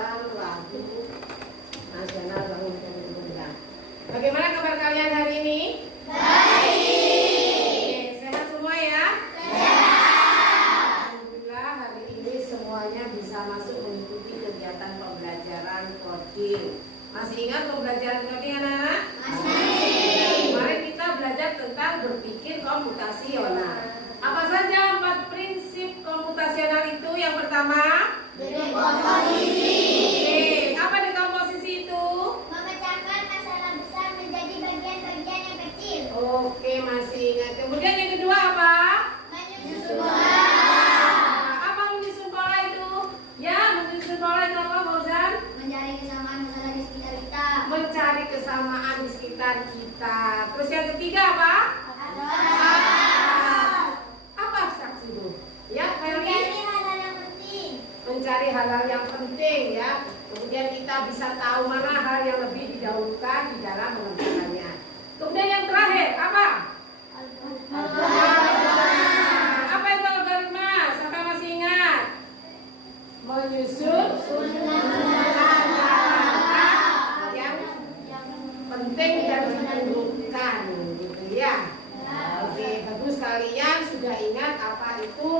tentang lagu nasional bangun dan. Bagaimana kabar kalian hari ini? Baik. Sehat semua ya? Sehat. Alhamdulillah hari ini semuanya bisa masuk mengikuti kegiatan pembelajaran coding. Masih ingat pembelajaran coding anak-anak? Masih. Kemarin kita belajar tentang berpikir komputasional. Apa saja 4 prinsip komputasional itu? Yang pertama, dekomposisi. Oke, apa dekomposisi itu? Memecahkan masalah besar menjadi bagian-bagian yang kecil. Oke, masih ingat. Kemudian yang kedua apa? Menyusun pola. Apa menyusun pola itu? Ya, menyusun pola itu apa, Fauzan? Mencari kesamaan masalah di sekitar kita. Mencari kesamaan di sekitar kita. Terus yang ketiga apa? Apa abstraksi itu? Ya, Mencari hal-hal yang penting. mencari hal-hal yang penting ya. Kemudian kita bisa tahu mana hal yang lebih didahulukan di dalam mengerjakannya. Kemudian yang terakhir apa? Apa itu algoritma? Siapa masih ingat? Menyusun yang penting dan menentukan, gitu ya. Oke, bagus, kalian sudah ingat apa itu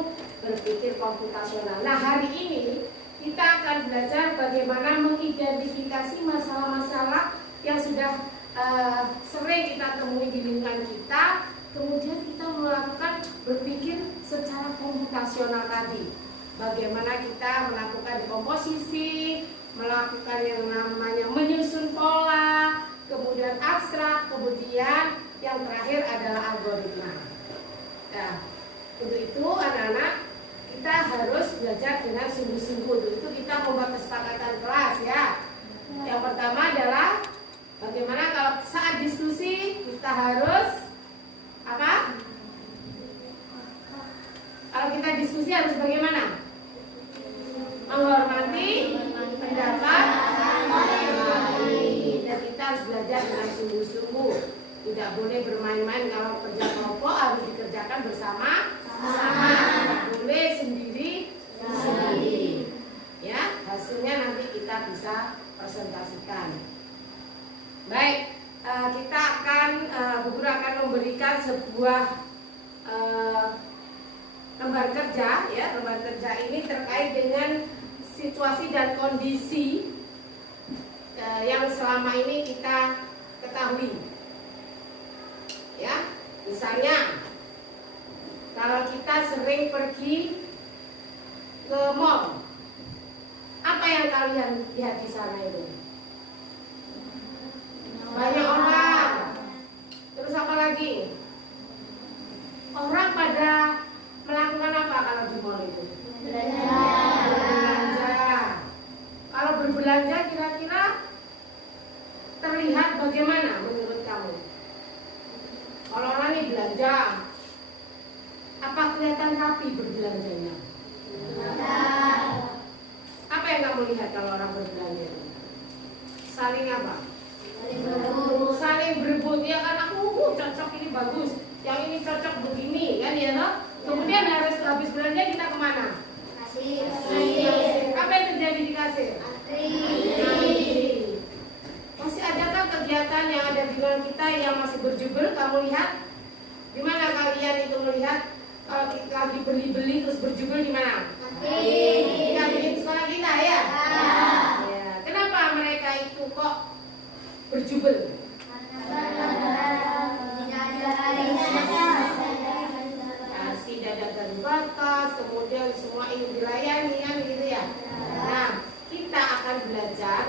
berpikir komputasional. Nah, hari ini kita akan belajar bagaimana mengidentifikasi masalah-masalah yang sudah sering kita temui di lingkungan kita. Kemudian kita melakukan berpikir secara komputasional tadi. Bagaimana kita melakukan dekomposisi, melakukan yang namanya menyusun pola, kemudian abstrak, kemudian yang terakhir adalah algoritma. Nah, untuk itu anak-anak kita harus belajar dengan sungguh-sungguh. Untuk itu kita membuat kesepakatan kelas ya. Yang pertama adalah bagaimana kalau saat diskusi kita harus apa? Kalau kita diskusi harus bagaimana? Menghormati pendapat dan kita harus belajar dengan sungguh-sungguh. Tidak boleh bermain-main. Kalau kerja kelompok harus dikerjakan bersama-sama. Tidak boleh sendiri. Ya, hasilnya nanti kita bisa presentasikan. Baik, kita akan Bu Guru akan memberikan sebuah lembar kerja. Ya, lembar kerja ini terkait dengan situasi dan kondisi yang selama ini kita ketahui. Ya, misalnya kalau kita sering pergi ke mall, apa yang kalian lihat di sana itu? Banyak orang. Terus apa lagi? Orang pada melakukan apa kalau di mall itu? Berbelanja. Kalau berbelanja kira-kira terlihat bagaimana menurut kamu? Kalau orang ini belanja, apa kelihatan rapi berbelanjanya? Apa yang kamu lihat kalau orang berbelanja? Saling apa? Saling berebut. Ya kan, aku cocok ini bagus, yang ini cocok begini kan ya, no? Kemudian harus habis belanja kita kemana? Kasir. Apa yang terjadi di kasir? Masih adakah kegiatan yang ada di luar kita yang masih berjubel? Kamu lihat? Di mana kalian itu melihat kalau kita lagi beli-beli terus berjubel di mana? Di kantin sekolah kita ya? Ya. Kenapa mereka itu kok berjubel? Tidak ada terbatas, kemudian semua ingin dilayani kan gitu ya. Nah, kita akan belajar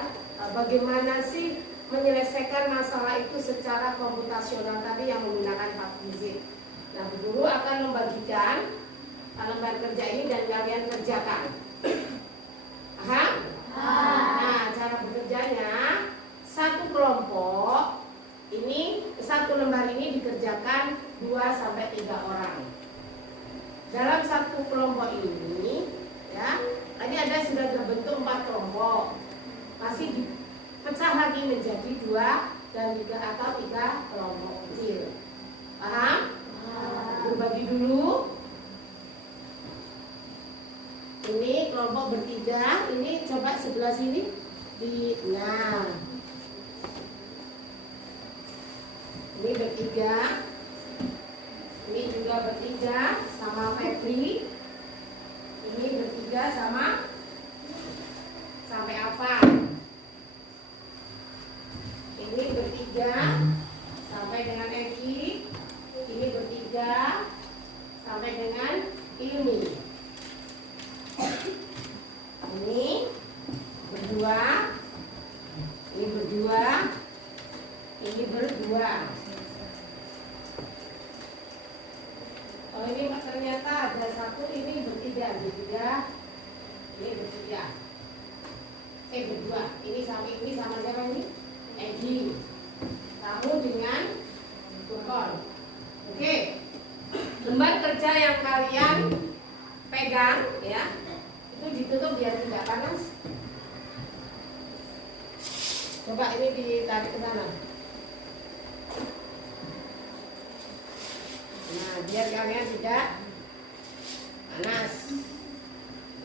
bagaimana sih menyelesaikan masalah itu secara komputasional tadi yang menggunakan 4 prinsip. Nah, Bu Guru akan membagikan lembar kerja ini dan kalian kerjakan. Paham? Nah, cara bekerjanya satu kelompok ini, satu lembar ini dikerjakan 2-3 orang. Dalam satu kelompok ini, ya, tadi ada sudah terbentuk 4 kelompok. Masih dipecah lagi menjadi 2 dan 3 atau 3 kelompok kecil. Paham? Berbagi dulu. Ini kelompok bertiga. bertiga. Ini coba sebelah sini. Nah, ini bertiga. Ini juga bertiga sama Febri. Ini bertiga sama sampai Alfa. Ini bertiga sampai dengan Eki. Ini bertiga sampai dengan ini. Ini berdua. Ini berdua. Ini berdua. Oh, ini ternyata ada satu, ini bertiga. Ini bertiga. Berdua. Ini sama siapa ini? Egi. Kamu dengan Turkon. Oke. Lembar kerja yang kalian pegang ya, itu ditutup biar tidak panas. Coba ini ditarik ke sana. Nah, biar kalian tidak panas.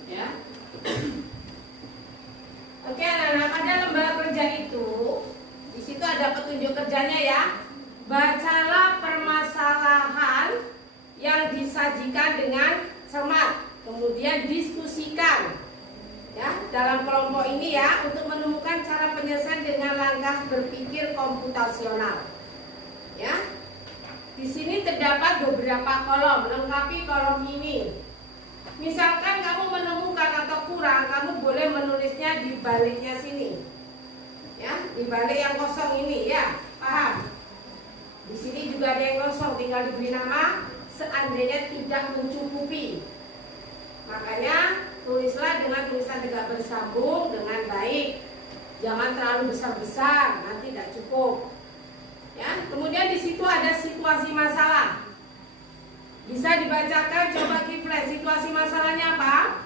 Ya. Oke, anak-anak, pada lembar kerja itu di situ ada petunjuk kerjanya ya. Bacalah permasalahan yang disajikan dengan cermat, kemudian diskusikan ya dalam kelompok ini ya untuk menemukan cara penyelesaian dengan langkah berpikir komputasional. Ya. Di sini terdapat beberapa kolom, lengkapi kolom ini. Misalkan kamu menemukan atau kurang, kamu boleh menulisnya di baliknya sini. Ya, di balik yang kosong ini ya. Paham? Di sini juga ada yang kosong, tinggal diberi nama seandainya tidak mencukupi. Makanya tulislah dengan tulisan tegak bersambung dengan baik. Jangan terlalu besar-besar, nanti tidak cukup. Ya, kemudian di situ ada situasi masalah. Bisa dibacakan, coba Kiflan, situasi masalahnya apa?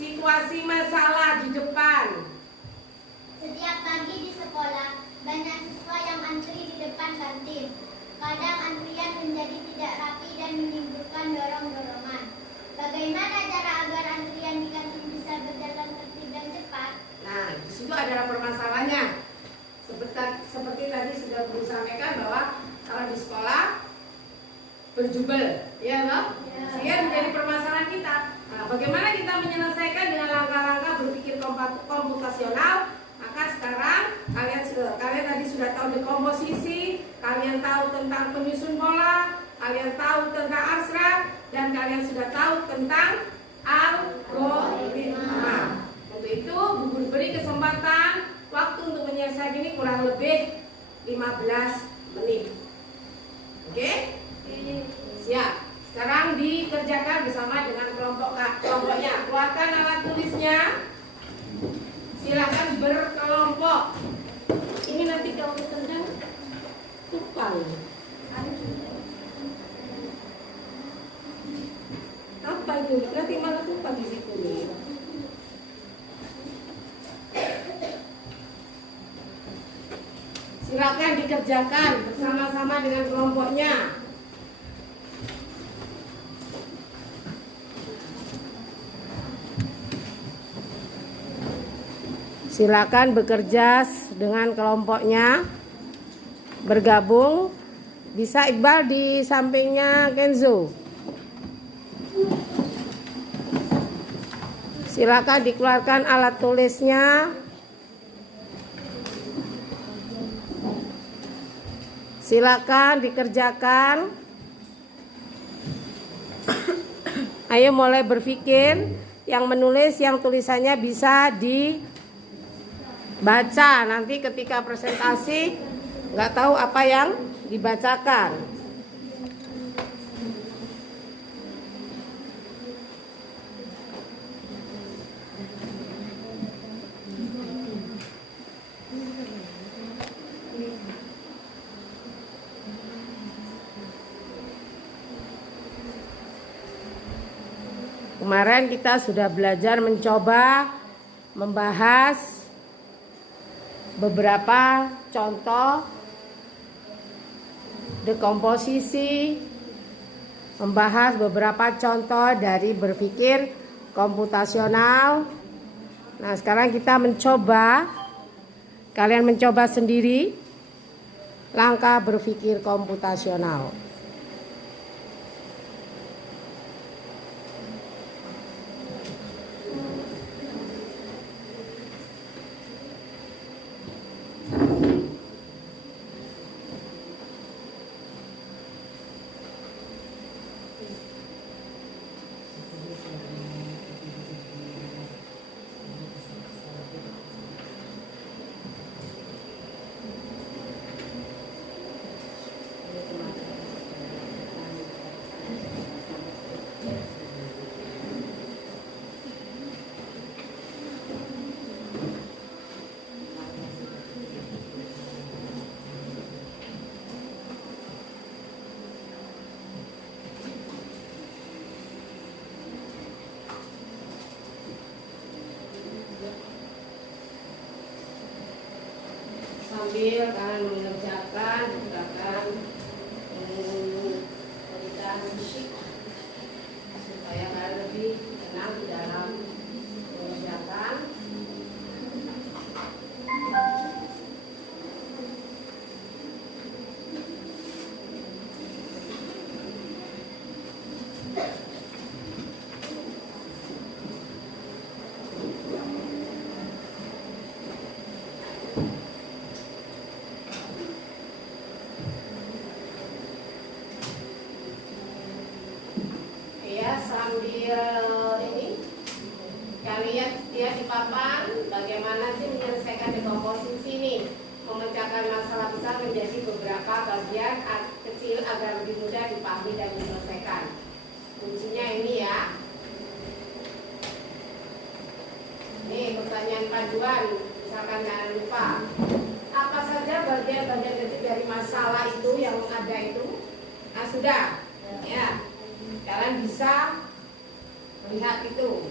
Situasi masalah di depan. Setiap pagi di sekolah, banyak siswa yang antri di depan kantin. Kadang antrian menjadi tidak rapi dan menimbulkan dorong-dorongan. Bagaimana cara agar antrian di kantin bisa berjalan tertib dan cepat? Nah, di situ adalah permasalahannya. Seperti tadi sudah Guru sampaikan bahwa kalau di sekolah berjubel, ya loh, sehingga menjadi permasalahan kita. Nah, bagaimana kita menyelesaikan dengan langkah-langkah berpikir komputasional? Maka sekarang kalian tadi sudah tahu dekomposisi, kalian tahu tentang penyusun pola, kalian tahu tentang abstrak, dan kalian sudah tahu tentang algoritma. Untuk itu, Bu Guru beri kesempatan waktu untuk menyelesaikan ini kurang lebih 15 menit. Oke? Siap. Sekarang dikerjakan bersama dengan kelompoknya. Keluarkan alat tulisnya. Silakan berkelompok. Ini nanti kalau ditendang tumpang. Apa itu? Nanti malah tumpang di situ nih. Silakan dikerjakan bersama-sama dengan kelompoknya. Silakan bekerja dengan kelompoknya. Bergabung. Bisa Iqbal di sampingnya Kenzo. Silakan dikeluarkan alat tulisnya. Silakan dikerjakan. Ayo mulai berpikir. Yang menulis, yang tulisannya bisa dibaca. Nanti ketika presentasi nggak tahu apa yang dibacakan. Kemarin kita sudah belajar mencoba membahas beberapa contoh dekomposisi, membahas beberapa contoh dari berpikir komputasional. Nah, sekarang kita kalian mencoba sendiri langkah berpikir komputasional. Sambil kalian mengerjakan, gunakan pemberitaan musik supaya kalian lebih tenang di dalam mengerjakan. Sambil ini kalian lihat di papan bagaimana sih menyelesaikan dekomposisi ini, memecahkan masalah besar menjadi beberapa bagian kecil agar lebih mudah dipahami dan diselesaikan. Kuncinya ini ya. Nih pertanyaan panduan, misalkan jangan lupa apa saja bagian-bagian kecil dari masalah itu yang ada itu. Nah sudah ya, kalian bisa lihat itu.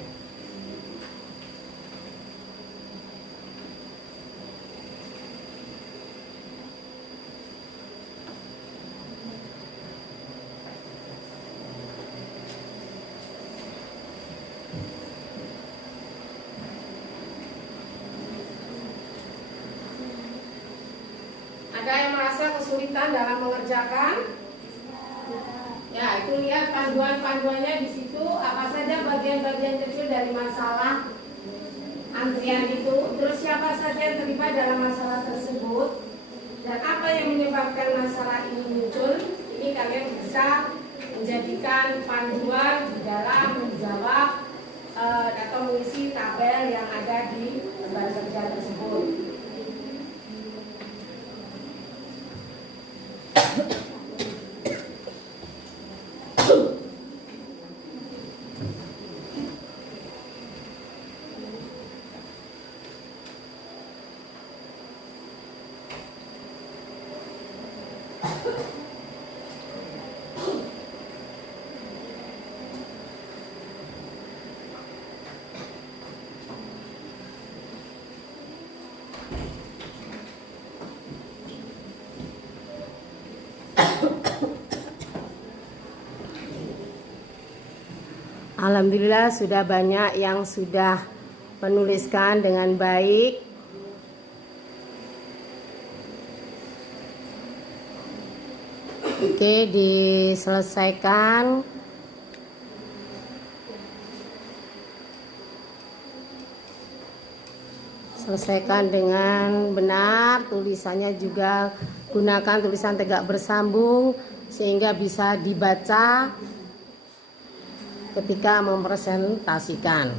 Ada yang merasa kesulitan dalam mengerjakan? Ya, itu lihat panduan-panduannya di situ, apa saja bagian-bagian kecil dari masalah antrian itu, terus siapa saja yang terlibat dalam masalah tersebut, dan apa yang menyebabkan masalah ini muncul. Ini kalian bisa menjadikan panduan di dalam menjawab atau mengisi tabel yang ada di lembar kerja tersebut. Alhamdulillah sudah banyak yang sudah menuliskan dengan baik. Oke, diselesaikan. Selesaikan dengan benar, tulisannya juga gunakan tulisan tegak bersambung sehingga bisa dibaca ketika mempresentasikan.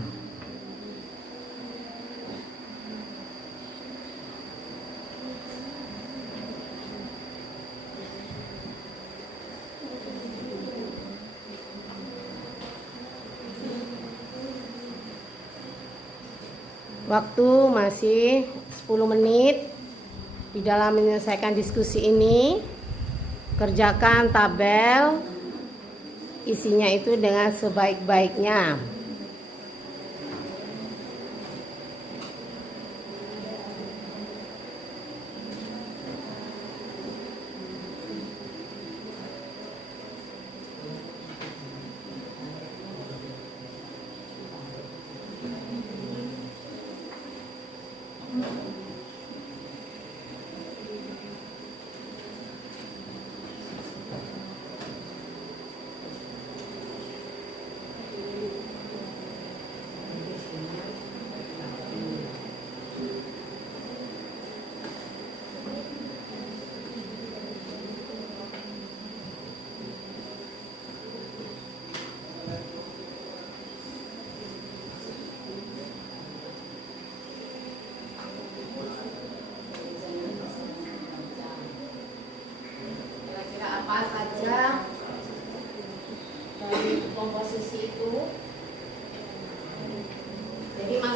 Waktu masih 10 menit di dalam menyelesaikan diskusi ini. Kerjakan tabel, isinya itu dengan sebaik-baiknya.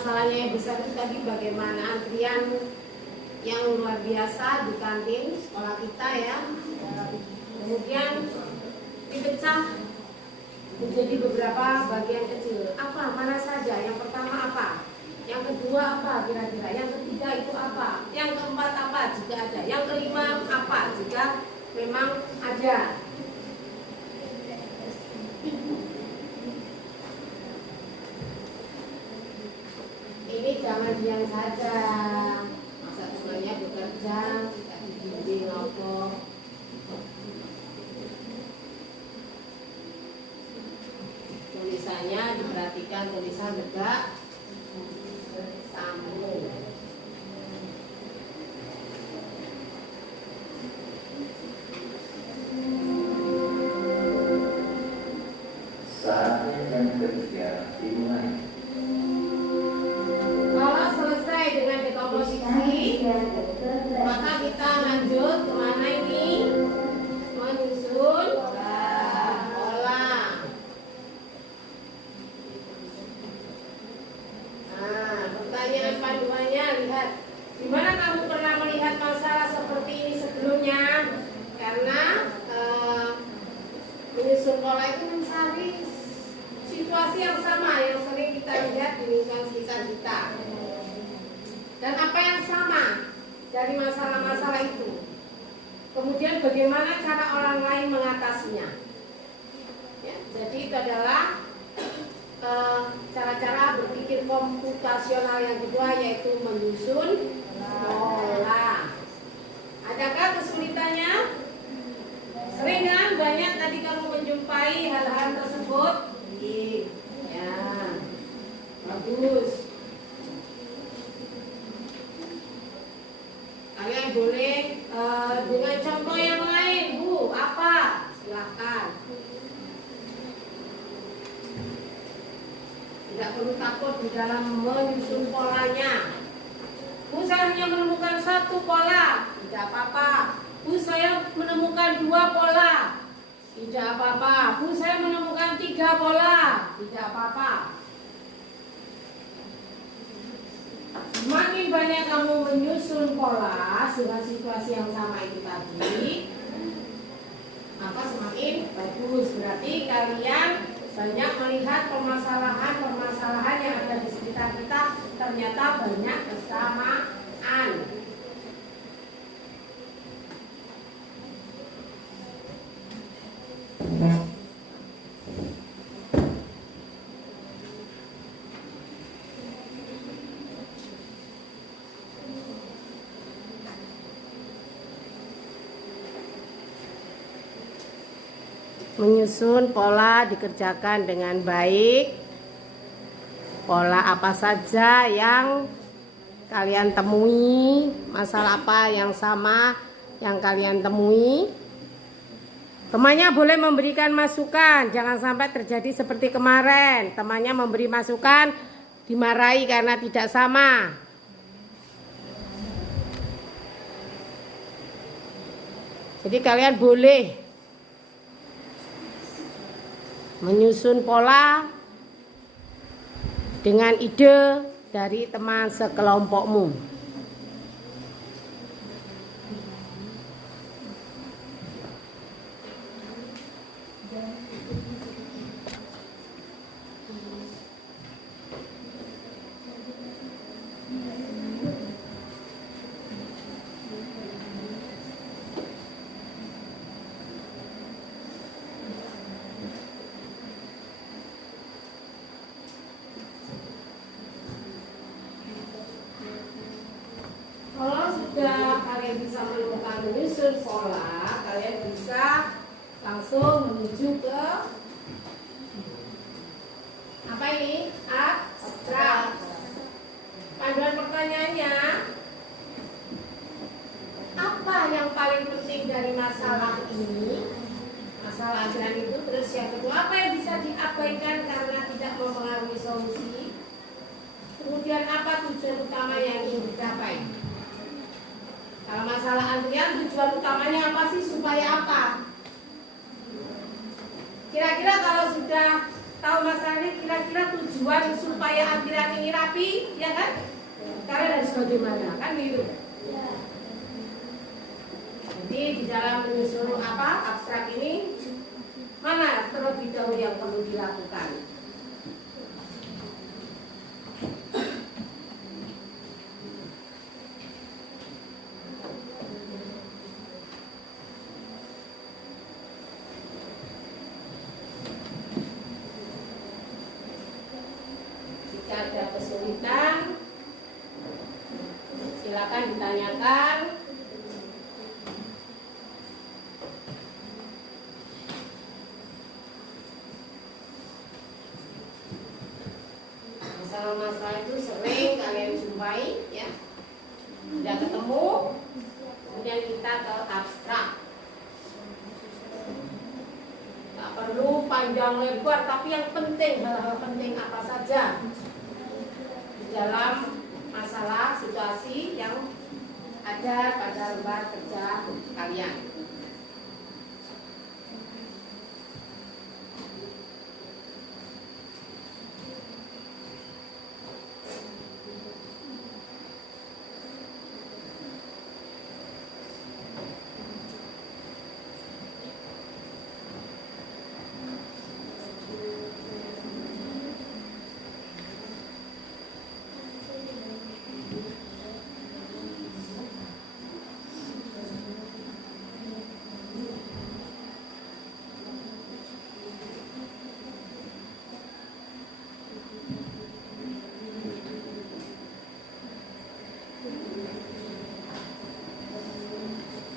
masalahnya yang besar itu tadi bagaimana antrian yang luar biasa di kantin sekolah kita ya. Kemudian dipecah menjadi beberapa bagian kecil. Apa? Mana saja? Yang pertama apa? Yang kedua apa kira-kira? Yang ketiga itu apa? Yang keempat apa jika ada? Yang kelima apa jika memang ada? Ini jangan diam saja. Masa semuanya bekerja, tidak dibimbing apa. Tulisannya diperhatikan, tulisan tegak sambung. Saatnya jam kerja dimulai. Kalau selesai dengan dekomposisi, maka kita lanjut kemana ini? Menyusun pola. Nah, pertanyaan panduannya lihat. Di mana kamu pernah melihat masalah seperti ini sebelumnya? Karena menyusun pola itu mencari situasi yang sama yang sering kita lihat di lingkungan sekitar kita. Dan apa yang sama dari masalah-masalah itu? Kemudian bagaimana cara orang lain mengatasinya? Ya, jadi itu adalah cara-cara berpikir komputasional yang kedua, yaitu menyusun pola. Adakah kesulitannya? Sering kan banyak tadi kamu menjumpai hal-hal tersebut? Ya, bagus. Kalian boleh dengan contoh yang lain, Bu. Apa? Silahkan. Tidak perlu takut di dalam menyusun polanya. Bu, saya hanya menemukan satu pola. Tidak apa-apa. Bu, saya menemukan dua pola. Tidak apa-apa. Bu, saya menemukan 3 pola. Tidak apa-apa. Semakin banyak kamu menyusun pola dengan situasi yang sama itu tadi, maka semakin bagus. Berarti kalian banyak melihat permasalahan yang ada di sekitar kita, ternyata banyak kesamaan. Menyusun pola dikerjakan dengan baik. Pola apa saja yang kalian temui, masalah apa yang sama yang kalian temui. Temannya boleh memberikan masukan, jangan sampai terjadi seperti kemarin. Temannya memberi masukan, dimarahi karena tidak sama. Jadi kalian boleh menyusun pola dengan ide dari teman sekelompokmu. Kalian bisa menemukan menyusun pola, kalian bisa langsung menuju ke apa ini? Abstrak. Panduan pertanyaannya, apa yang paling penting dari masalah ini? Masalah ajaran itu. Terus yang kedua, apa yang bisa diabaikan karena tidak mempengaruhi solusi? Kemudian apa tujuan utama yang ingin dicapai? Kalau masalah antrian, tujuan utamanya apa sih? Supaya apa? Kira-kira kalau sudah tahu masalahnya, kira-kira tujuan supaya antrian ini rapi, ya kan? Kalian harus bagaimana, kan gitu. Jadi di dalam menyusun abstrak ini, mana terlebih dahulu yang perlu dilakukan? Jika ada kesulitan, silakan ditanyakan. Masalah-masalah itu sering kalian jumpai, ya. Sudah ketemu, kemudian kita ke abstrak. Tak perlu panjang lebar, tapi yang penting, hal-hal penting apa saja di dalam masalah situasi yang ada pada lembar kerja kalian.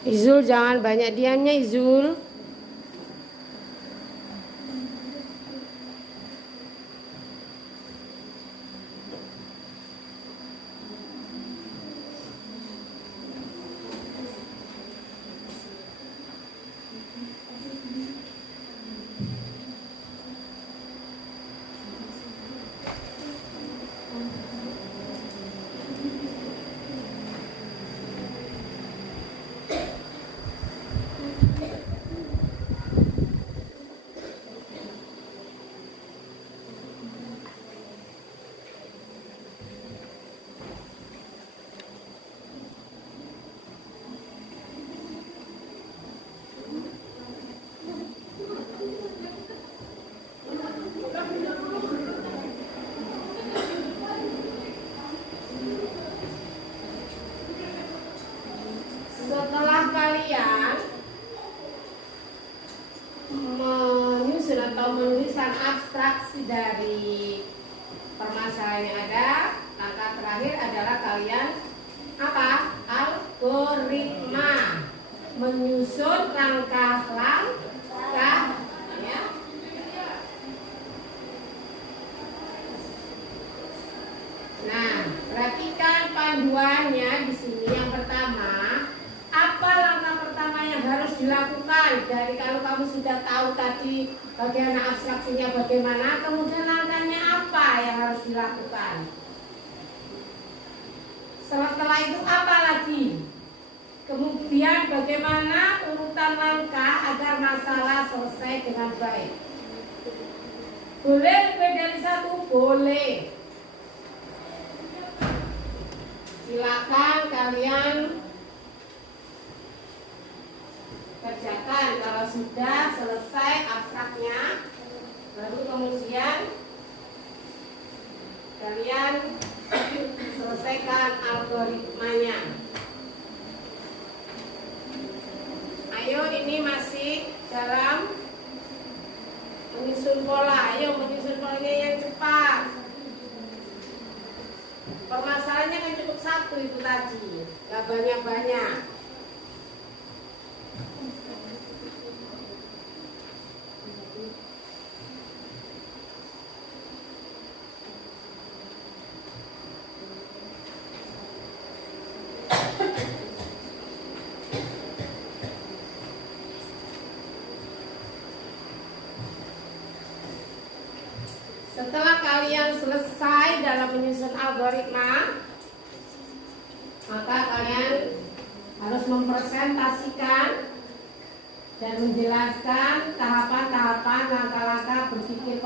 Izul, jangan banyak diamnya, Izul. Setelah kalian menyusun atau menuliskan abstraksi dari permasalahan yang ada, langkah terakhir adalah kalian algoritma, menyusun langkah-langkah, ya. Nah, perhatikan panduannya di sini. Yang pertama, apa langkah pertama yang harus dilakukan? Dari kalau kamu sudah tahu tadi bagian abstraksinya bagaimana, kemudian langkahnya apa yang harus dilakukan? Setelah itu apa lagi? Kemudian bagaimana urutan langkah agar masalah selesai dengan baik? Boleh lebih dari satu? Boleh. Silakan kalian kerjakan. Kalau sudah selesai abstraknya, baru kemudian kalian selesaikan algoritmanya. Ayo, ini masih dalam menyusun pola. Ayo menyusun polanya yang cepat. Permasalahannya kan cukup satu itu tadi, gak banyak-banyak. Setelah kalian selesai dalam menyusun algoritma, maka kalian harus mempresentasikan dan menjelaskan tahapan-tahapan langkah-langkah berpikir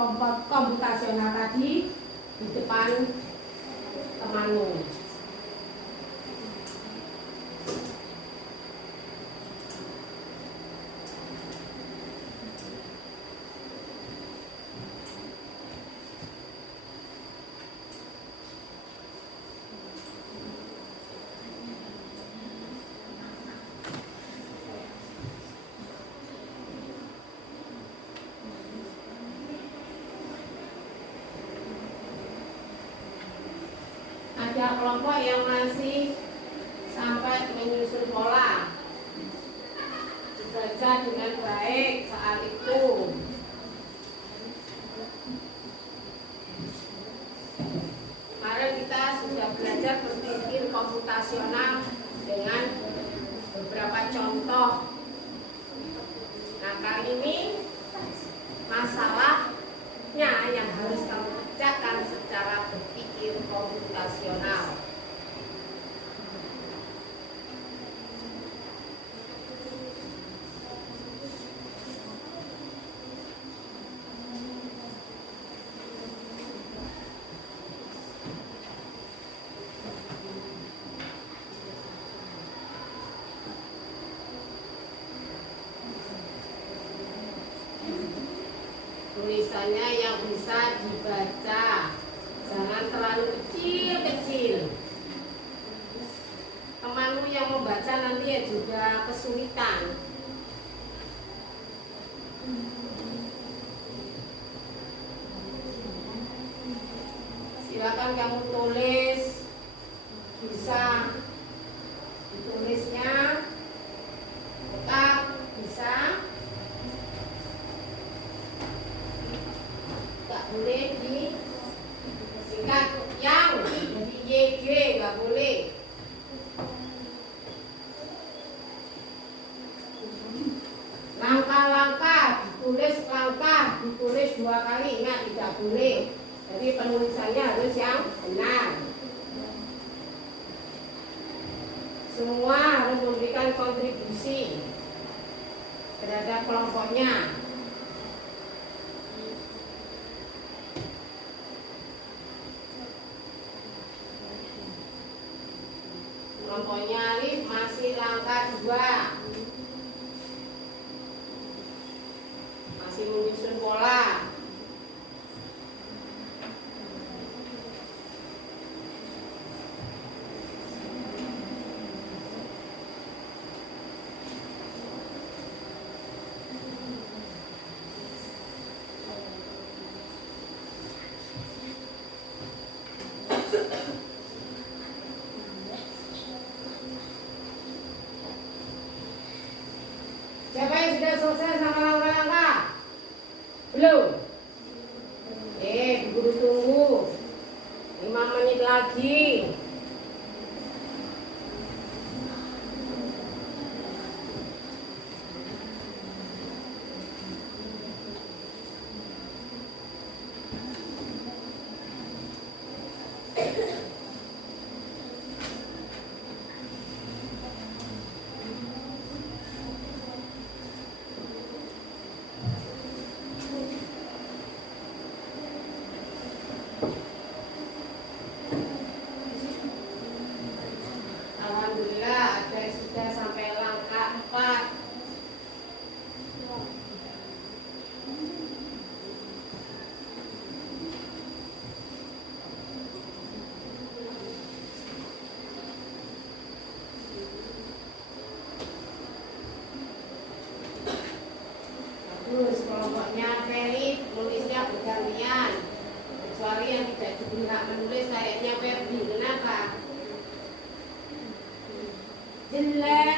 komputasional tadi di depan temanmu. Ada kelompok yang masih sampai menyusun pola, dibaca dengan baik saat itu. Kemarin kita sudah belajar berpikir komputasional dengan beberapa contoh. Nah, kali ini masalahnya yang harus kamu kerjakan secara berpikir komputasional. Tulisannya yang bisa dibaca, jangan terlalu kecil-kecil. Temanmu yang membaca nanti ya juga kesulitan. Silakan kamu tulis, bisa ditulisnya tetap bisa. Boleh di singkat yang jadi YG, nggak boleh. Langkah-langkah ditulis 2 kali, ingat tidak boleh. Jadi penulisannya harus yang benar. Semua harus memberikan kontribusi terhadap kelompoknya. Kelompoknya Alif masih langkah 2, masih menyusun pola. Siapa yang sudah selesai sama langkah-langkah? Belum? Guru tunggu 5 menit lagi. Alhamdulillah ada yang sudah sampai langkah 4. Terus kelompoknya Feli nulisnya bergantian, kecuali yang tidak diberi hak menulis kayaknya Febri. Kenapa? Jelek.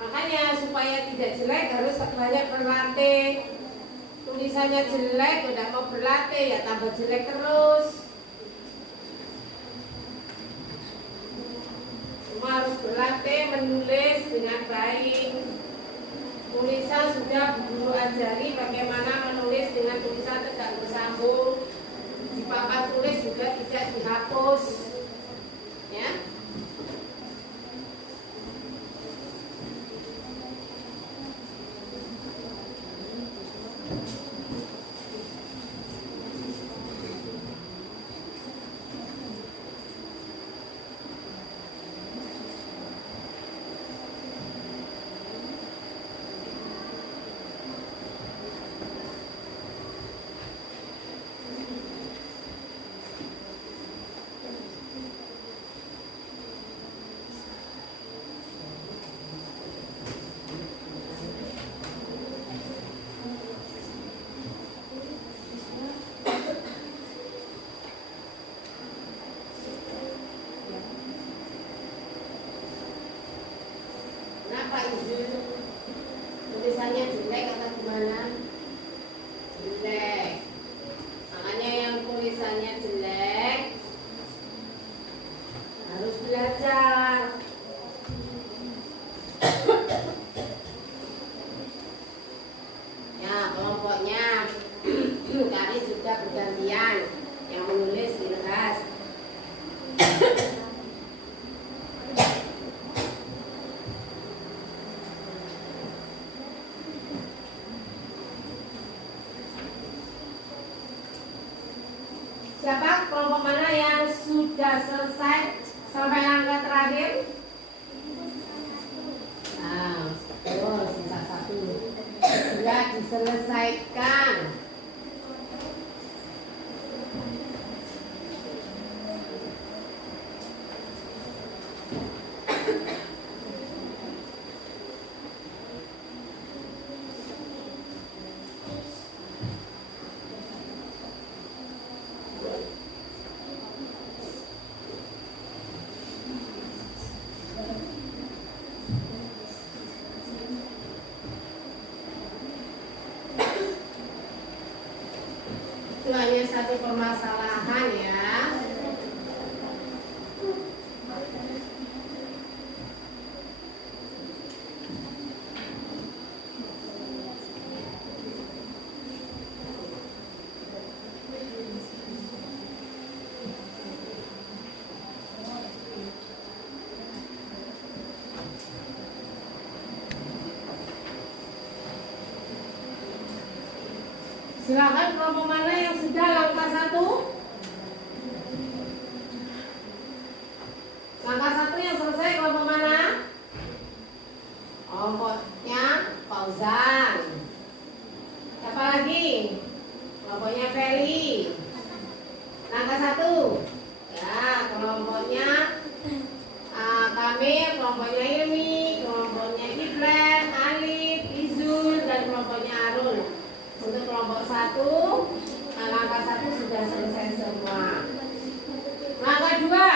Makanya supaya tidak jelek harus banyak berlatih. Tulisannya jelek udah mau berlatih ya tambah jelek terus. Semua harus berlatih menulis dengan baik. Tulisan sudah guru ajari bagaimana menulis dengan tulisan tegak bersambung. Di papan tulis juga tidak dihapus. Ya. Izul? Tulisannya jelek atau gimana? Jelek. Makanya yang tulisannya jelek harus belajar. Ya, kelompoknya kami sudah bergantian yang menulis di kertas. Siapa kelompok mana yang sudah selesai sampai langkah terakhir? Nah, terus sisa satu sudah diselesaikan. Itu hanya satu permasalahan ya. Silakan kelompok mana yang sudah langkah satu? Langkah satu yang selesai kelompok mana? Kelompoknya Fauzan. Siapa lagi? Kelompoknya Feli. Langkah satu. Ya, kelompoknya Kamil, kelompoknya Ilmi, kelompoknya Ifren, Alif, Izul, dan kelompoknya Arul. Untuk kelompok satu, langkah satu sudah selesai semua. Langkah dua,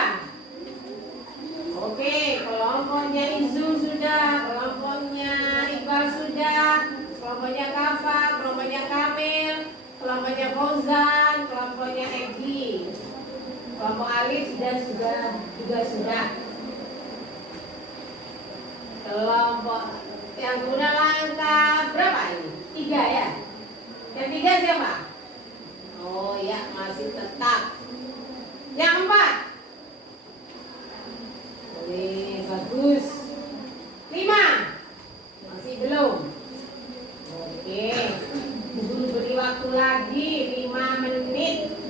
oke, kelompoknya Izul sudah, kelompoknya Iqbal sudah, kelompoknya Kafa, kelompoknya Kamil, kelompoknya Fauzan, kelompoknya Egi, kelompok Alif juga sudah. Kelompok yang sudah langkah berapa ini? 3 ya? Yang 3 siapa? Oh ya, masih tetap. Yang 4? Oke, bagus. 5? Masih belum. Oke, Guru beri waktu lagi 5 menit.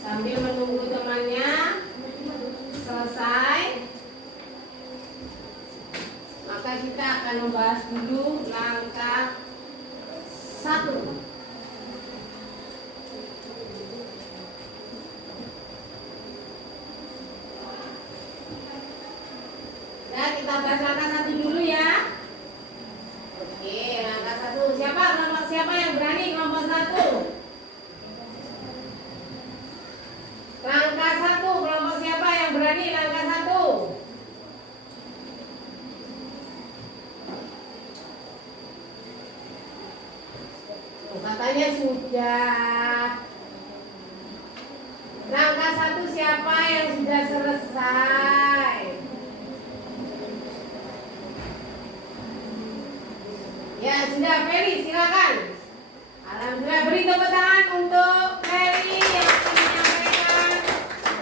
Sambil menunggu temannya selesai, maka kita akan membahas dulu langkah 1. Ya, kita bahas langkah 1 dulu ya. Oke, langkah 1. Siapa yang berani kelompok 1? Langkah 1, kelompok siapa yang berani langkah 1? Katanya sudah. Langkah 1 siapa yang sudah selesai? Ya sudah, Ferry silakan. Alhamdulillah, beri tepuk tangan untuk Ferry yang akan menyampaikan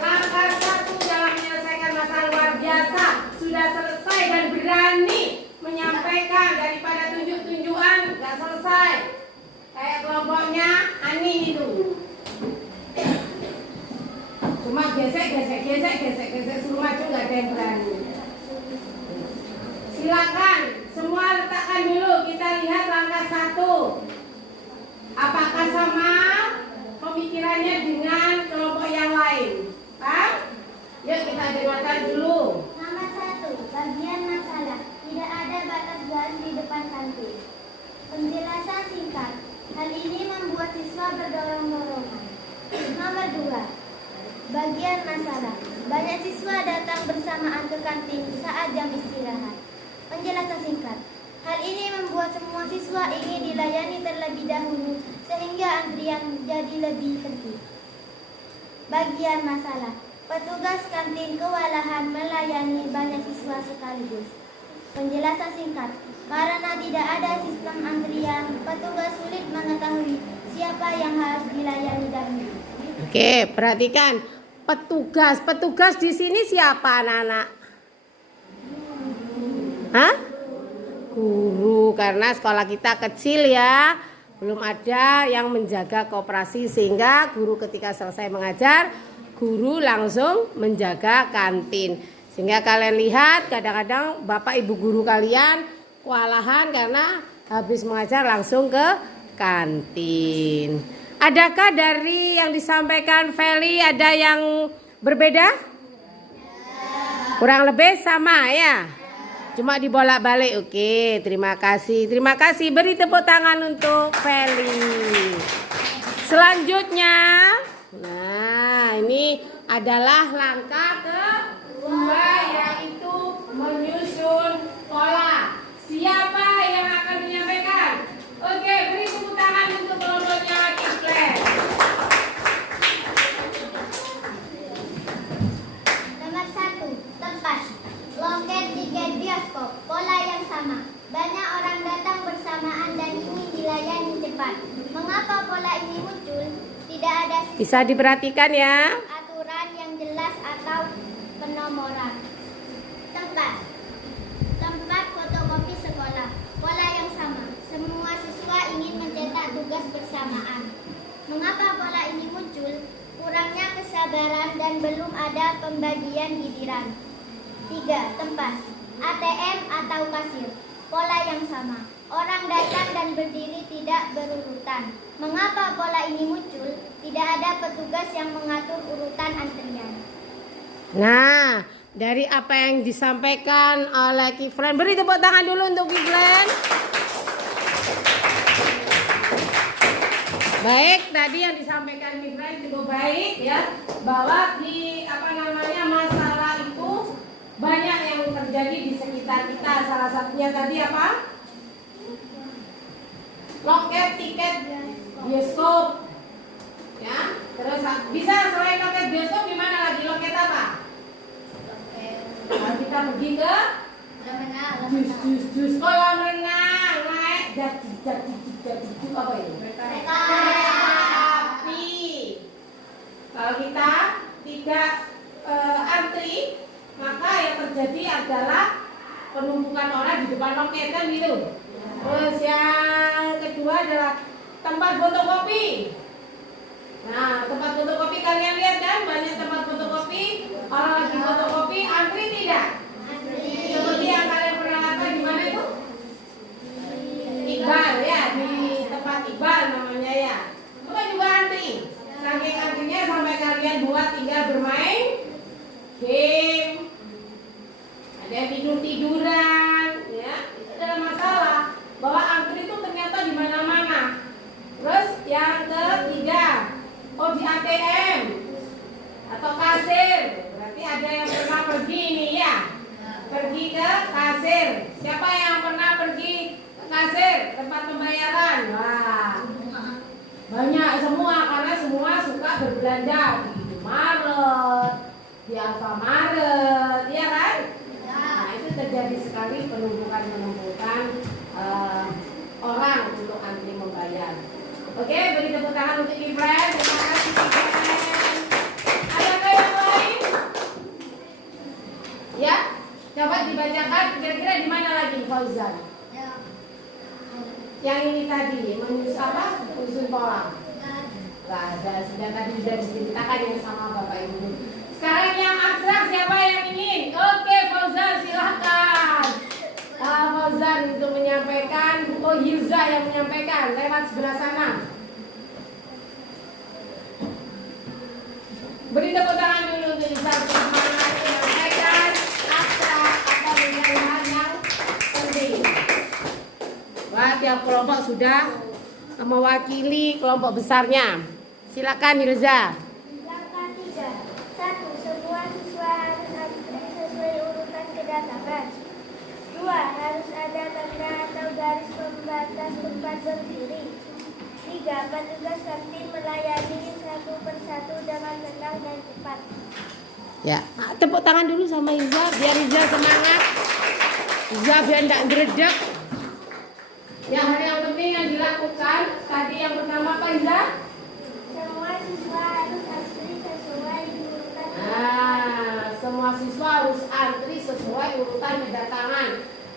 langkah 1 dalam menyelesaikan masalah luar biasa. Sudah selesai dan berani menyampaikan daripada tunjuk-tunjukan nggak selesai. Kayak kelompoknya Ani itu. Cuma gesek suruh maju nggak ada yang berani. Silakan semua letakkan dulu, kita lihat langkah 1. Apakah sama pemikirannya dengan kelompok yang lain? Pak? Yuk kita dengarkan dulu. Nomor 1, bagian masalah. Tidak ada batas jalan di depan kantin. Penjelasan singkat. Hal ini membuat siswa berdorong-dorongan. Nomor 2. Bagian masalah. Banyak siswa datang bersamaan ke kantin saat jam istirahat. Penjelasan singkat. Hal ini membuat semua siswa ingin dilayani terlebih dahulu sehingga antrian jadi lebih penting. Bagian masalah. Petugas kantin kewalahan melayani banyak siswa sekaligus. Penjelasan singkat. Karena tidak ada sistem antrian, petugas sulit mengetahui siapa yang harus dilayani dahulu. Oke, perhatikan. Petugas di sini siapa anak-anak? Hah? Guru, karena sekolah kita kecil ya. Belum ada yang menjaga koperasi sehingga guru ketika selesai mengajar, guru langsung menjaga kantin. Sehingga kalian lihat kadang-kadang Bapak Ibu guru kalian kewalahan karena habis mengajar langsung ke kantin. Adakah dari yang disampaikan Feli ada yang berbeda? Kurang lebih sama ya? Cuma dibolak-balik. Oke, terima kasih. Terima kasih. Beri tepuk tangan untuk Feli. Selanjutnya, nah ini adalah langkah kedua yaitu menyusun pola. Siapa yang akan menyampaikan? Oke, beri tepuk tangan untuk kelompoknya Kiflan. Nomor 1. Tempat. Loket tiket bioskop. Pola yang sama. Banyak orang datang bersamaan dan ingin dilayani cepat. Mengapa pola ini muncul? Tidak ada sistem Bisa diperhatikan ya. aturan yang jelas atau penomoran. Tempat. Tempat fotokopi sekolah. Pola yang sama. Semua siswa ingin mencetak tugas bersamaan. Mengapa pola ini muncul? Kurangnya kesabaran dan belum ada pembagian giliran. 3. Tempat. ATM atau kasir. Pola yang sama. Orang datang dan berdiri tidak berurutan. Mengapa pola ini muncul? Tidak ada petugas yang mengatur urutan antrian. Nah, dari apa yang disampaikan oleh Kiflan, beri tepuk tangan dulu untuk Kiflan. Baik, tadi yang disampaikan Kiflan cukup baik ya, bahwa di masalah itu banyak yang terjadi di sekitar kita. Salah satunya tadi apa? Loket tiket bioskop. Ya, terus bisa selain loket bioskop gimana lagi? Loket apa? Kalau kita pergi ke jus kolam renang, naik jadi apa ini? Kereta api. Kalau kita tidak antri, maka yang terjadi adalah penumpukan orang di depan loket kan gitu. Terus yang kedua adalah tempat fotokopi. Nah, tempat fotokopi kalian lihat kan, banyak tempat fotokopi. Orang lagi fotokopi, antri tidak? Seperti yang kalian pernah lihat di mana itu? Iqbal ya, di tempat Iqbal namanya ya. Itu kan juga antri. Saking antrinya sampai kalian buat tinggal bermain game. Ada yang tidur-tiduran, ya. Itu adalah masalah bahwa antri itu ternyata di mana-mana. Terus yang ketiga, di ATM atau kasir. Berarti ada yang pernah pergi nih ya, pergi ke kasir. Siapa yang pernah pergi ke kasir, tempat pembayaran? Wah, banyak semua, karena semua suka berbelanja di Indomaret, di Alfamaret, ya kan? Nah, itu terjadi sekali penumpukan orang untuk antri membayar. Oke, beri tepuk tangan untuk Kiflan. Terima kasih Kiflan. Adakah yang lain? Ya, coba dibacakan kira-kira di mana lagi Fauzan? Yang ini tadi menyusun apa? Menyusun pola. Gak ada, sudah tadi sudah diceritakan yang sama Bapak Ibu. Sekarang yang abstrak siapa yang ingin? Oke, Fauzan silahkan. Fauzan untuk menyampaikan, Hilza yang menyampaikan lewat sebelah sana. Beri tepuk tangan dulu untuk Hilza menyampaikan abstrak atau hal yang penting. Wah, tiap kelompok sudah mewakili kelompok besarnya. Silakan Hilza. Langkah 3. 1. Semua siswa harus antri sesuai urutan kedatangan. 2. Harus ada tanda atau garis pembatas tempat berdiri. 3. Petugas kantin melayani satu persatu dengan tenang dan cepat. Ya, tepuk tangan dulu sama Hilza biar Hilza semangat. Hilza biar enggak geredek. Ya, hal yang penting yang dilakukan tadi yang pertama apa Hilza? Semua siswa harus antri sesuai urutan. Nah, semua siswa harus antri sesuai urutan kedatangan.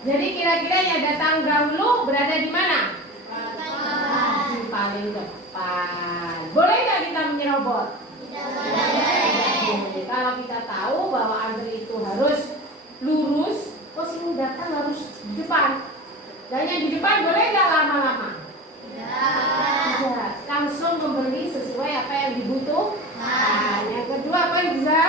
Jadi kira-kira yang datang dahulu berada di mana? Di paling depan. Boleh nggak kita menyerobot? Kalau kita tahu bahwa antri itu harus lurus, kok sini datang harus di depan. Dan yang di depan boleh nggak lama-lama? Tidak. Langsung membeli sesuai apa yang dibutuhkan. Yang kedua apa Iza?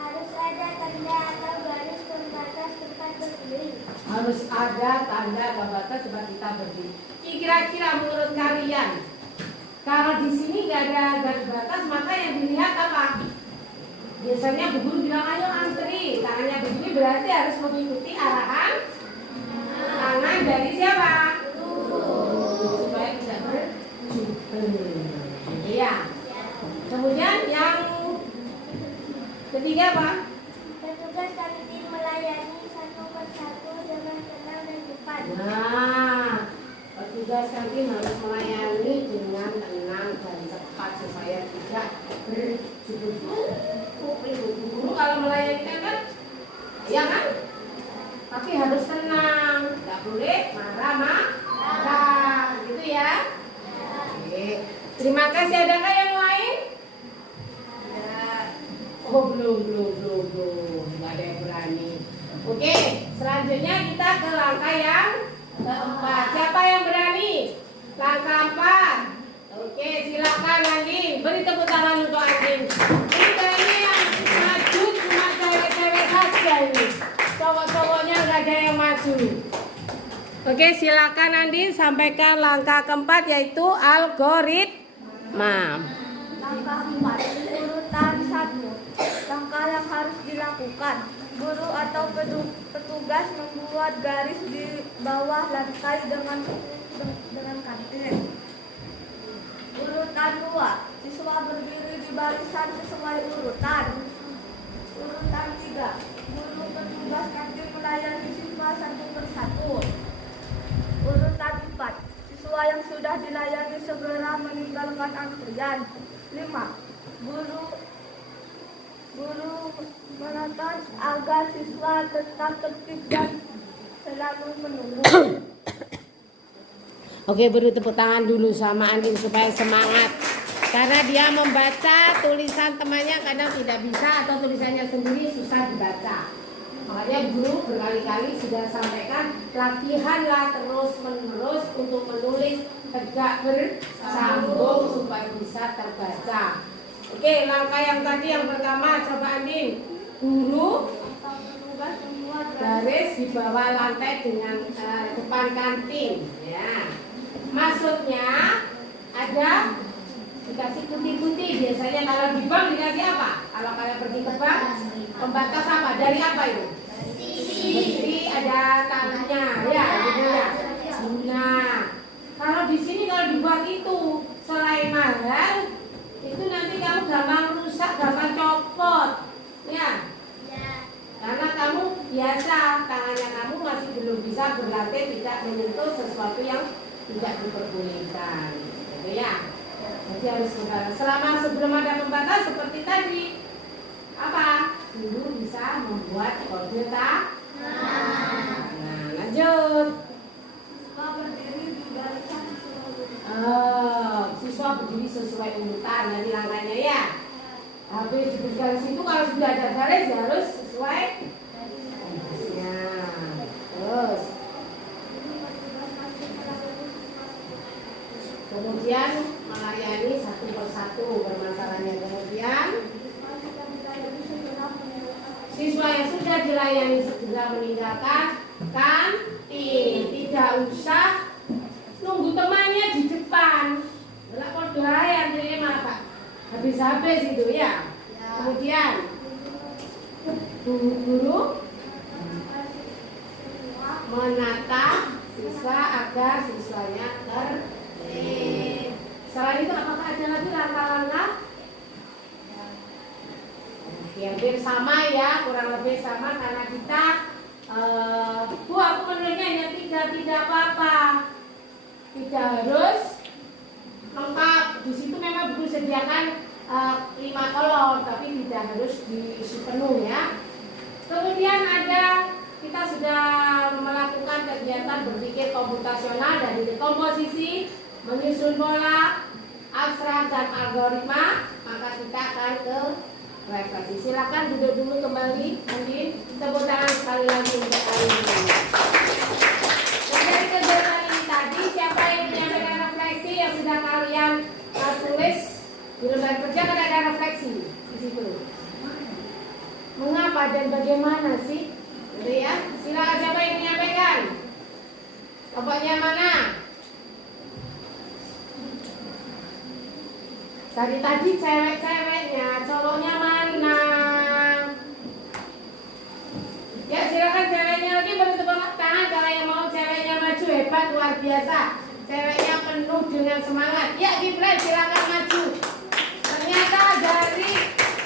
Harus ada tanda atau garis pembatas tempat berdiri. Harus ada tanda pembatas tempat kita berdiri. Kira-kira menurut kalian, kalau di sini nggak ada garis batas, maka yang dilihat apa? Biasanya bu guru bilang ayo antri, tangannya begini berarti harus mengikuti arahan tangan dari siapa? Supaya tidak berjubel. Iya. Kemudian yang ketiga apa? Petugas kantin melayani satu persatu dengan tenang dan cepat. Nah, petugas kantin harus melayani dengan tenang dan cepat supaya tidak berjubel. Guru kalau melayani kan, ya kan? Tapi harus tenang, tidak boleh marah-marah, gitu ya. Oke. Terima kasih. Adakah yang lain? Oh belum, nggak ada yang berani. Oke, selanjutnya kita ke langkah yang keempat. Siapa yang berani? Langkah 4. Oke, silakan Andin. Beri tepuk tangan untuk Andin. Ini yang maju cuma cewek-cewek saja ini. Cowok-cowoknya nggak ada yang maju. Oke, silakan Andin sampaikan langkah keempat yaitu algoritma. Langkah 4. Urutan 1. Langkah yang harus dilakukan. Guru atau petugas membuat garis di bawah lantai dengan kantin. Urutan 2. Siswa berdiri di barisan sesuai urutan. Urutan 3. Guru petugas kantin melayani siswa satu persatu. Urutan 4. Siswa yang sudah dilayani segera meninggalkan antrian. 5. Guru menonton agar siswa tetap tertib dan selalu menunggu. Oke, beri tepuk tangan dulu sama Andin supaya semangat. Karena dia membaca tulisan temannya kadang tidak bisa atau tulisannya sendiri susah dibaca. Makanya guru berkali-kali sudah sampaikan latihanlah terus-menerus untuk menulis tegak bersambung supaya bisa terbaca. Oke, langkah yang tadi yang pertama coba Andin. Guru Petugas membuat garis di bawah lantai dengan depan kantin. Ya. Maksudnya ada dikasih putih-putih. Biasanya kalau di bank dikasih apa? Kalau kalian pergi ke bank, pembatas apa? Dari apa itu? Besi ada tanahnya, ya, gitu ya. Nah, kalau di sini kalau dibuat itu selain mahal, itu nanti kamu gampang rusak, gampang copot, ya. Karena kamu biasa tangannya kamu masih belum bisa berlatih tidak menyentuh sesuatu yang tidak diperbolehkan, gitu ya. Jadi harus membalas. Sebelum ada pembatas seperti tadi, apa? Dulu bisa membuat kode tak. Nah, lanjut. siswa berdiri di barisan sesuai urutan. Siswa berdiri sesuai urutan dari langkahnya ya. Habis di garis itu kalau sudah ada garis ya harus sesuai garisnya. Terus kemudian melayani satu persatu permasalahannya. Kemudian siswa yang sudah dilayani segera meninggalkan kantin. Tidak usah nunggu temannya di depan. depan. Lah kok doae antrine malah Pak. Habis-habis itu ya. Kemudian guru menata siswa agar siswanya tertib. Selain itu apakah ada lagi langkah-langkah? Hampir sama ya, kurang lebih sama karena kita Bu, aku menulisnya hanya 3, tidak apa-apa. Tidak harus lengkap. Di situ memang buku sediakan 5 kolom, tapi tidak harus diisi penuh ya. Kemudian kita sudah melakukan kegiatan berpikir komputasional dari komposisi, menyusun pola, abstrak dan algoritma. Maka kita akan ke refleksi. Silakan duduk dulu kembali. Mungkin tepuk tangan sekali lagi untuk kali ini. Dari kegiatan ini tadi, siapa yang menyampaikan refleksi yang sudah kalian tulis di lembar kerja, kan ada refleksi di situ. Mengapa dan bagaimana sih? Gitu ya. Silakan siapa yang menyampaikan. Kelompoknya mana? Tadi cewek-ceweknya, cowoknya mana? Ya silakan ceweknya lagi bertepuk tangan kalau yang mau ceweknya maju, hebat luar biasa. Ceweknya penuh dengan semangat. Ya Gibran silakan maju. Ternyata dari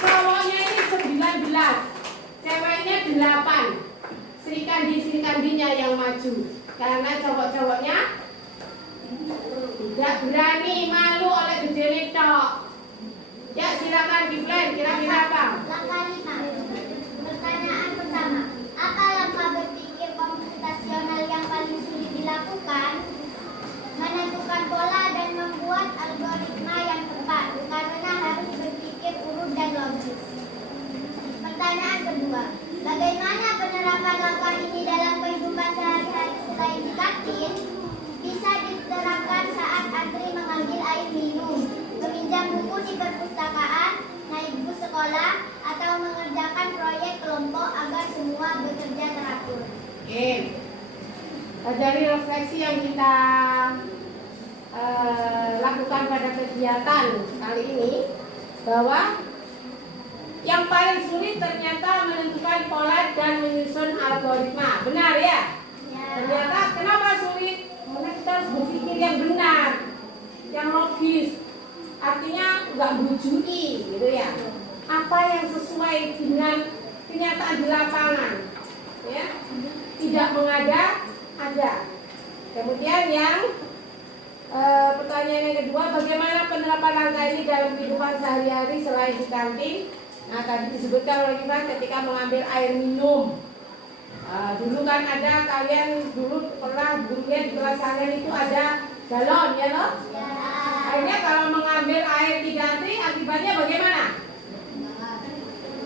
cowoknya ini 19, ceweknya 8. Sri Kandinya yang maju. Karena cowok-cowoknya tidak berani, malu oleh gede tok. Ya silakan Gibran, kira-kira apa? Langkah 5. Pertanyaan pertama, apa langkah berpikir komputasional yang paling sulit dilakukan? Menentukan pola dan membuat algoritma yang tepat, karena harus berpikir urut dan logis. Pertanyaan kedua, bagaimana penerapan langkah ini dalam kehidupan sehari-hari selain di kantin? Bisa diterapkan saat antri mengambil air minum, meminjam buku di perpustakaan, naik bus sekolah, atau mengerjakan proyek kelompok agar semua bekerja teratur. Oke. Dari refleksi yang kita lakukan pada kegiatan kali ini, bahwa yang paling sulit ternyata menentukan pola dan menyusun algoritma. Benar ya? Ternyata kenapa sulit? Karena kita harus berpikir yang benar, yang logis. Artinya nggak bujui, gitu ya. Apa yang sesuai dengan kenyataan di lapangan, ya? Tidak mengada-ada. Kemudian yang pertanyaan yang kedua, bagaimana penerapan langkah ini dalam kehidupan sehari-hari selain di kantin? Nah, tadi disebutkan oleh kita ketika mengambil air minum. Dulu kan ada, kalian dulu pernah lihat di kelas kalian itu ada galon ya loh? Ya. Akhirnya kalau mengambil air di antri akibatnya bagaimana?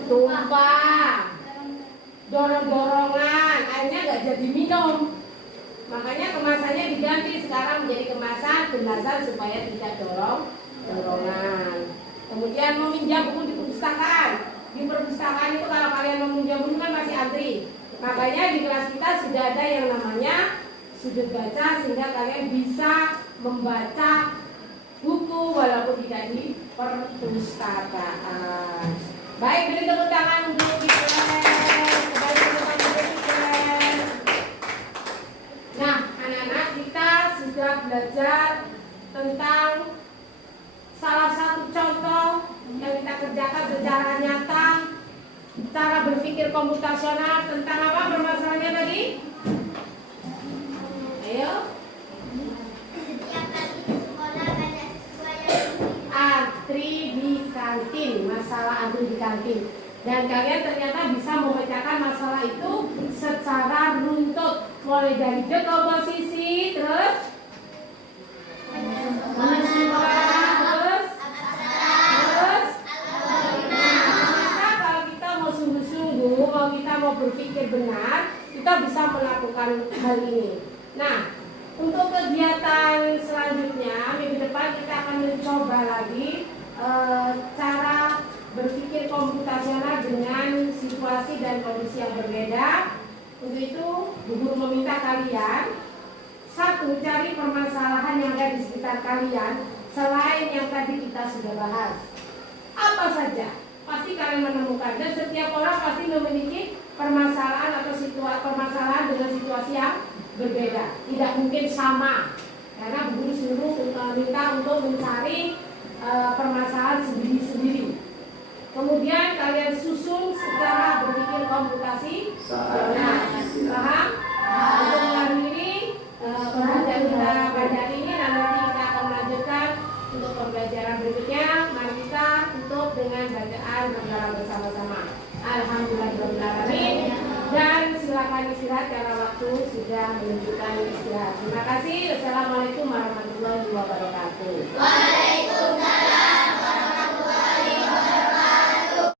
Tumpah, dorong-dorongan, akhirnya nggak jadi minum. Makanya kemasannya diganti sekarang menjadi kemasan supaya tidak dorongan. Kemudian meminjam buku di perpustakaan. Di perpustakaan itu kalau kalian meminjam buku kan masih antri. Makanya di kelas kita sudah ada yang namanya sudut baca, sehingga kalian bisa membaca buku walaupun tidak di perpustakaan. Baik, beri tepuk tangan untuk Nah, anak-anak, kita sudah belajar tentang salah satu contoh yang kita kerjakan secara nyata, cara berpikir komputasional tentang apa permasalahannya tadi? Ayo. Setiap pagi di sekolah banyak siswa yang Antri di kantin, masalah antri di kantin. Dan kalian ternyata bisa memecahkan masalah itu secara runtut, mulai dari dekomposisi, terus menyusun pola, terus ternyata kalau kita mau sungguh-sungguh, kita mau berpikir benar, kita bisa melakukan hal ini. Nah, untuk kegiatan selanjutnya minggu depan kita akan mencoba lagi cara berpikir komputasional dengan situasi dan kondisi yang berbeda. Untuk itu, Bu Guru meminta kalian Satu, cari permasalahan yang ada di sekitar kalian selain yang tadi kita sudah bahas. Apa saja? Pasti kalian menemukan, dan setiap orang pasti memiliki permasalahan atau permasalahan dengan situasi yang berbeda. Tidak mungkin sama, karena guru suruh minta untuk mencari permasalahan sendiri-sendiri. Kemudian kalian susun secara berpikir komputasi. Paham? Untuk mengakhiri pembelajaran kita pada ini, nanti kita akan melanjutkan untuk pembelajaran berikutnya. Mari kita tutup dengan bacaan hafalan bersama-sama. Alhamdulillahirobbilalamin. Dan silakan istirahat karena waktu sudah menunjukkan istirahat. Terima kasih. Wassalamualaikum.